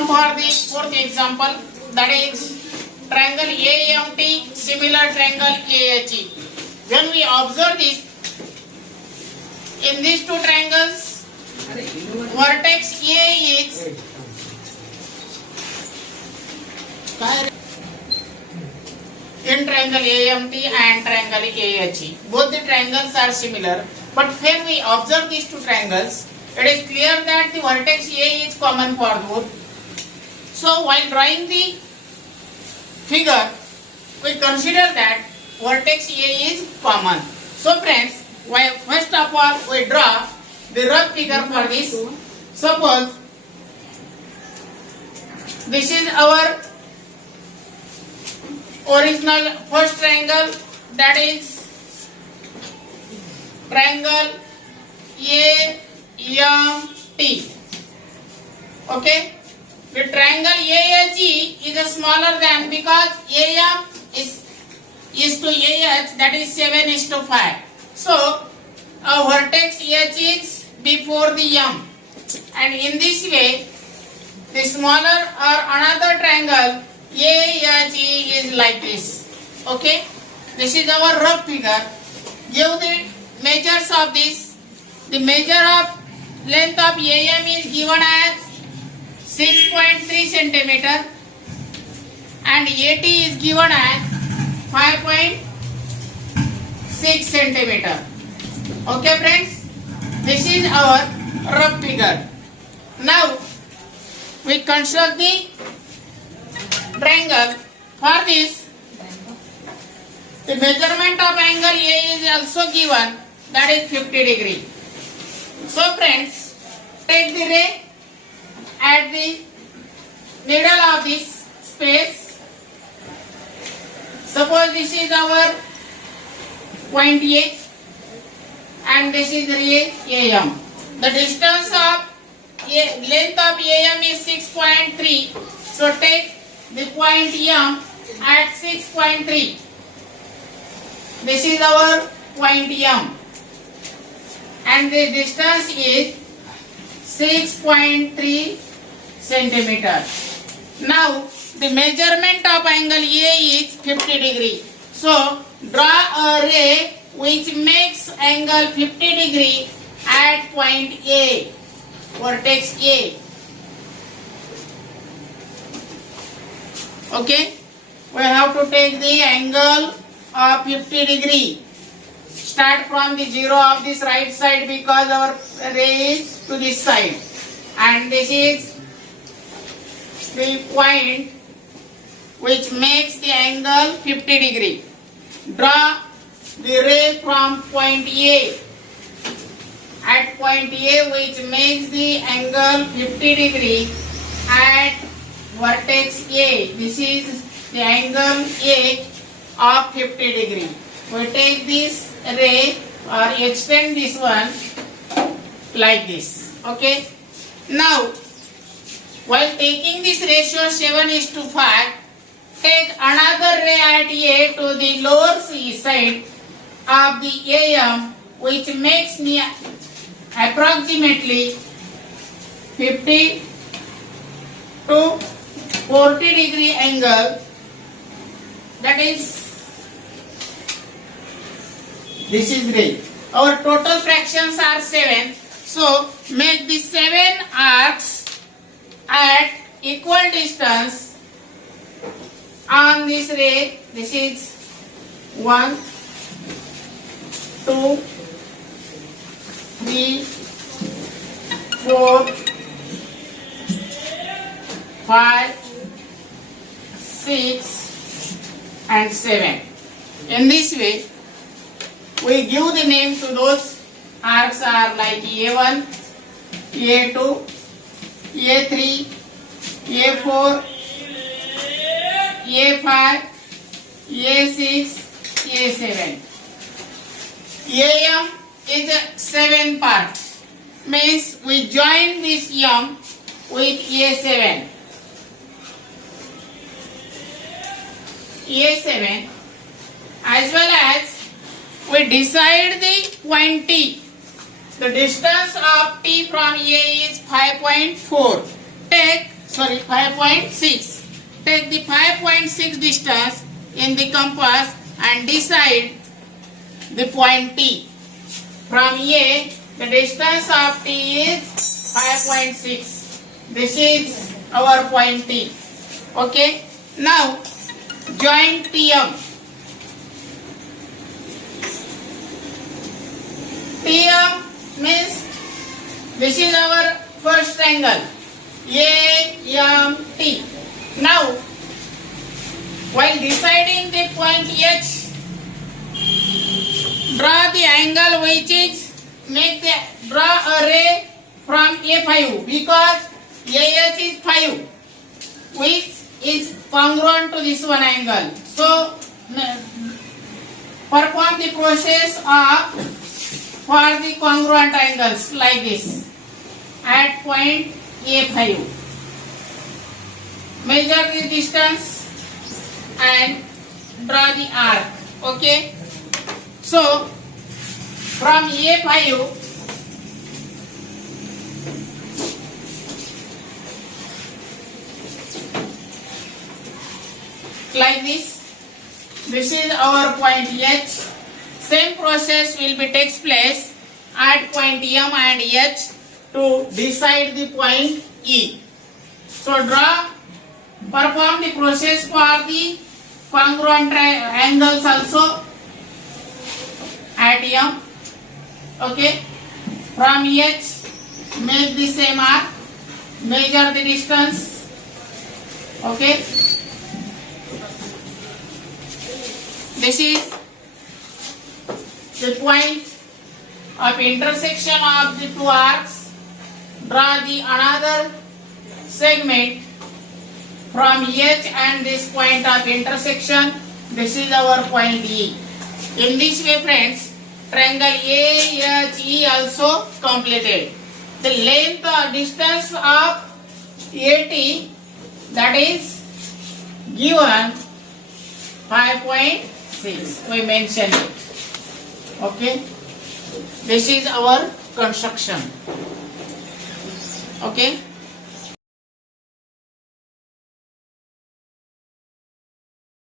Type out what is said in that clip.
For the fourth example, that is triangle AMT similar triangle AHE. When we observe this, in these two triangles, vertex A is in triangle AMT and triangle AHE. Both the triangles are similar, but when we observe these two triangles, it is clear that the vertex A is common for both. So while drawing the figure, we consider that vertex A is common. So friends, first of all we draw the rough figure for this. Suppose this is our original first triangle, that is triangle AMT. Okay. The triangle AHE is smaller than, because AM is to AH, that is 7:5. So a vertex H is before the M, and in this way the smaller or another triangle AHE is like this. Okay, this is our rough figure. Give the measures of this. The measure of length of AM is given as 6.3 centimeter and AT is given as 5.6 centimeter. Okay friends, this is our rough figure. Now we construct the triangle. For this, the measurement of angle A is also given, that is 50 degree. So friends, take the ray at the middle of this space. Suppose this is our point A and this is the ray AM. The distance of length of AM is 6.3. So take the point M at 6.3. This is our point M and the distance is 6.3 centimeter. Now the measurement of angle A is 50 degree. So draw a ray which makes angle 50 degree at point A, vertex A. Okay, we have to take the angle of 50 degree. Start from the zero of this right side, because our ray is to this side, and this is the point which makes the angle 50 degree. Draw the ray from point A at point A which makes the angle 50 degree at vertex A. This is the angle A of 50 degree. We take this ray or extend this one like this. Okay. Now while taking this ratio 7:5, take another ray at A to the lower side of the AM which makes me approximately 50 to 40 degree angle, that is, this is ray. Our total fractions are 7. So make the 7 arcs at equal distance on this ray. This is 1, 2, 3, 4, 5, 6 and 7. In this way we give the name to those arcs are like A1, A2, A3, A4, A5, A6, A7. AM is a 7 part. Means we join this M with A7. A7, as well as we decide the point T. The distance of T from A is 5.4. Take sorry, 5.6. Take the 5.6 distance in the compass and decide the point T. From A, the distance of T is 5.6. This is our point T. Okay. Now, join TM. TM means this is our first angle. AMT. Now, while deciding the point H, draw the angle which is draw a ray from A5 because AH is 5, which is congruent to this one angle. So, perform the process of for the congruent angles like this at point A5. Measure the distance and draw the arc. Okay. So from A5 like this. This is our point H. Same process will be takes place at point M and H to decide the point E. So perform the process for the congruent angles also at M. Okay. From H, make the same arc, measure the distance. Okay. This is the point of intersection of the two arcs. Draw the another segment from H and this point of intersection. This is our point E. In this way, friends, triangle AHE also completed. The length or distance of AT, that is given 5.6. We mentioned it. Okay. This is our construction. Okay.